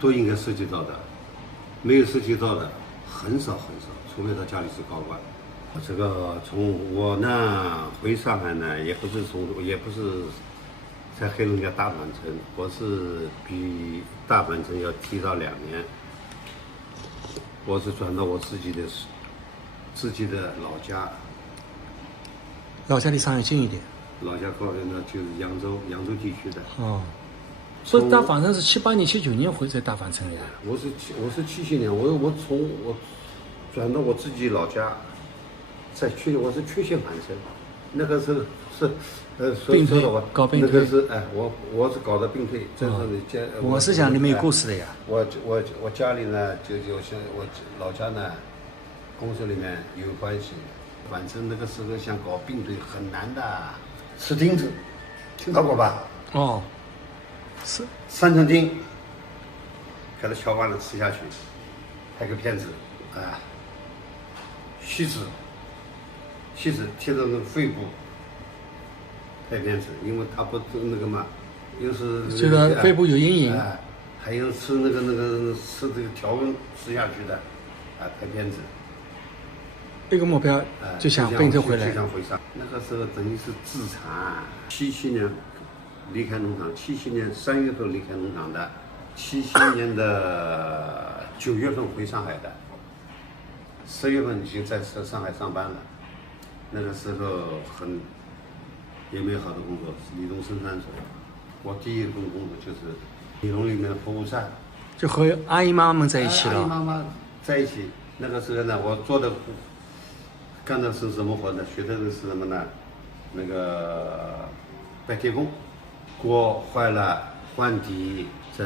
都应该涉及到的，没有涉及到的很少很少，除非他家里是高官。这个从我呢回上海呢，也不是在黑龙江大阪城，我是比大阪城要提早2年。我是转到我自己的老家。老家离上海近一点。老家高原呢，就是扬州地区的。哦，不是大阪城是78年、79年回在大阪城里。我是77年，我转到我自己老家，我是缺陷反生，那个是病退搞病退。那个是我是搞的病退，这是你家。我是讲里面有故事的呀。我家里呢，就像我老家呢，公司里面有关系，反正那个时候想搞病退很难的。吃钉子，听到过吧？哦，是3层钉，给它敲完了吃下去，拍个片子啊，锡纸贴到那个肺部，拍片子，因为它不那个嘛，又是觉得肺部有阴影，还有吃那个吃这个调温吃下去的，拍片子。一个目标就想病退回来，就想回上。那个时候等于是自残。77年离开农场，77年3月份离开农场的，77年的9月份回上海的，10月份已经在上海上班了。那个时候也没有好的工作，是理农生产所。我第一份工作就是理农里面的服务站，就和阿姨妈妈们在一起了。阿姨妈妈在一起，那个时候呢，我干的是什么活呢？学的是什么呢？那个白铁工，锅坏了换底，在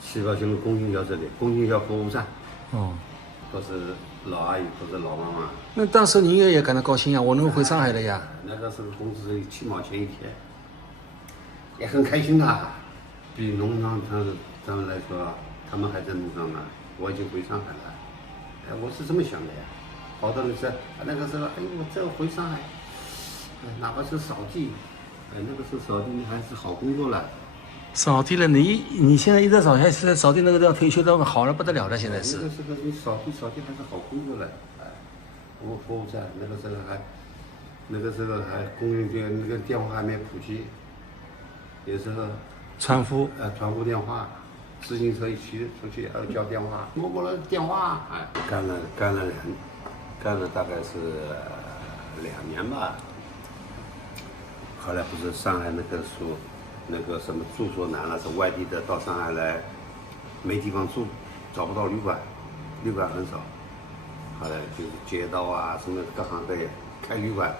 7号线的公交这里，公交服务站，都是老阿姨，都是老妈妈。那当时您也感到高兴呀，我能回上海了呀。那个时候工资7毛钱一天，也很开心的。比农场他们来说，他们还在农场呢，我已经回上海了。我是这么想的呀。好多人说那个时候，我这回上海，哪怕是扫地，那个时候扫地还是好工作了。扫地了，你现在一直扫下去，扫地那个地方退休的好了不得了了，现在是。那个时候你扫地还是好工作了，我服务站那个时候还公用那个电话还没普及，有时候传呼电话，自行车一骑出去要叫电话，我的电话，干了大概是2年吧。后来不是上海那个什么住所难了，是外地的到上海来，没地方住，找不到旅馆很少。后来就是街道啊什么各行各业开旅馆。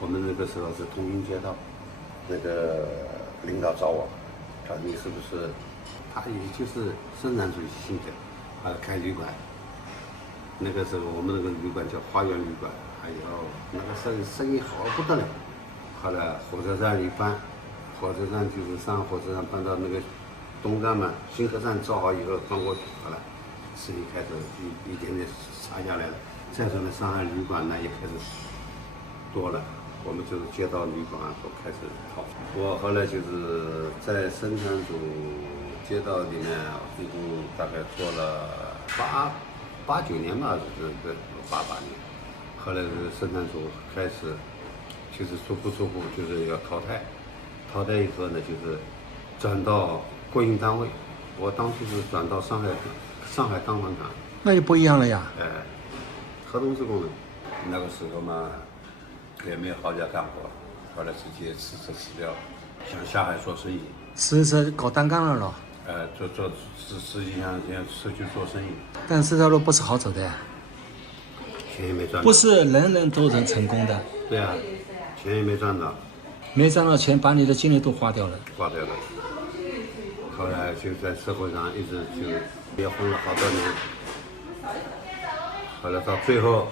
我们那个时候是通云街道，那个领导找我，他说你是不是？他也就是生产主义性格，开旅馆。那个时候我们那个旅馆叫花园旅馆，哎呦，那个生意好不得了。后来火车站一搬，火车站就是上火车站搬到那个东站嘛，新河站造好以后搬过去，好了，生意开始一点点差下来了。再说呢，上海旅馆呢也开始多了，我们就是街道旅馆都开始跑。我后来就是在生产组街道里面，一共大概做了8、9年吧，这88年。后来生产组开始就是逐步就是要淘汰，淘汰以后呢，就是转到国营单位。我当初是转到上海钢厂厂，那就不一样了呀。合同式工人，那个时候嘛，也没有好家干活，后来直接辞掉，想下海做生意。是搞单干了咯。实际上要出去做生意。但是这条路不是好走的呀。钱也没赚到。不是人人都能成功的。对啊，钱也没赚到。没赚到钱，把你的精力都花掉了。后来就在社会上一直就也混了好多年。后来到最后，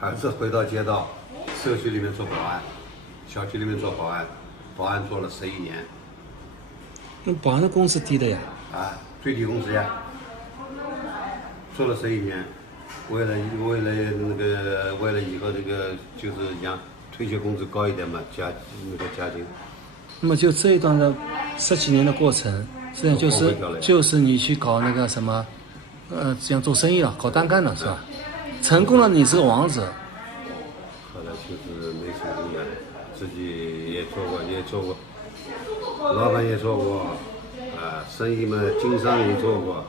还是回到街道，社区里面做保安，小区里面做保安做了11年。那保安的工资低的呀。最低工资呀。做了11年，为了以后那个就是让退休工资高一点嘛，家境。那么就这一段的10几年的过程，是就是你去搞那个什么，这样做生意了，搞单干了是吧？成功了，你是个王子。后来就是没成功的，自己也做过，老板也做过，生意嘛，经商也做过，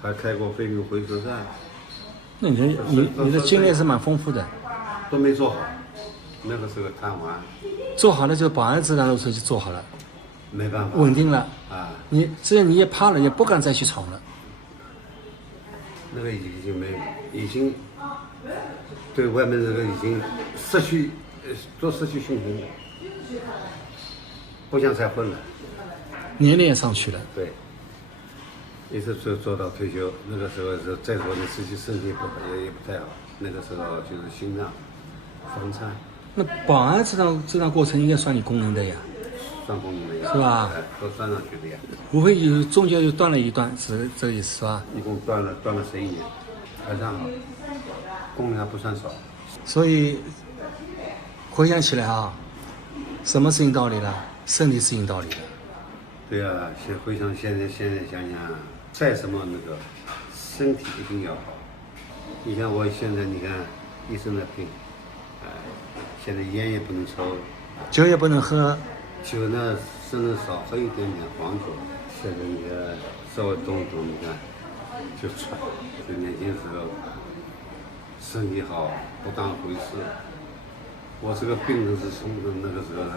还开过废品回收站。那你的经历是蛮丰富的。都没做好，那个时候贪玩。做好了就保安这辆路车就做好了，没办法，稳定了啊。这样你也怕了，也不敢再去闯了。那个已经对外面这个已经失去信心了，不想再混了。年龄也上去了。对，一直做到退休。那个时候是再说你自己身体也不太好，那个时候就是心脏房颤。那保安这段过程应该算你功能的呀，算功能的呀，是吧？都算上去的呀。无非有中间就断了一段，是这个意思是吧？一共断了11年，还算好，功能还不算少。所以回想起来啊，什么事情道理了？身体是硬道理的。对啊，回想现在想想，再什么那个，身体一定要好。你看我现在，你看一身的病，现在烟也不能抽，酒也不能喝，酒呢甚至少喝一点点黄酒。现在你看稍微动一动，你看就喘。就年轻时候身体好不当回事。我这个病都是从那个时候的，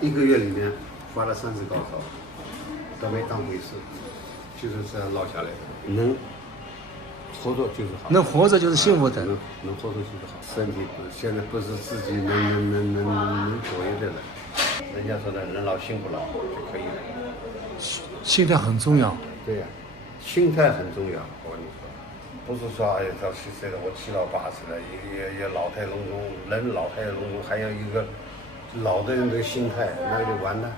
一个月里面发了3次高烧，都没当回事，就是这样落下来的。能活着就是好，能活着就是幸福的。能活着就是好。身体现在不是自己能左右的了。人家说的人老心不老就可以了。心态很重要。对呀，心态很重要。我跟你说，不是说哎到7岁了，我7老8十了，也老态龙钟，人老态龙钟，还有一个老的人的心态，那就完了。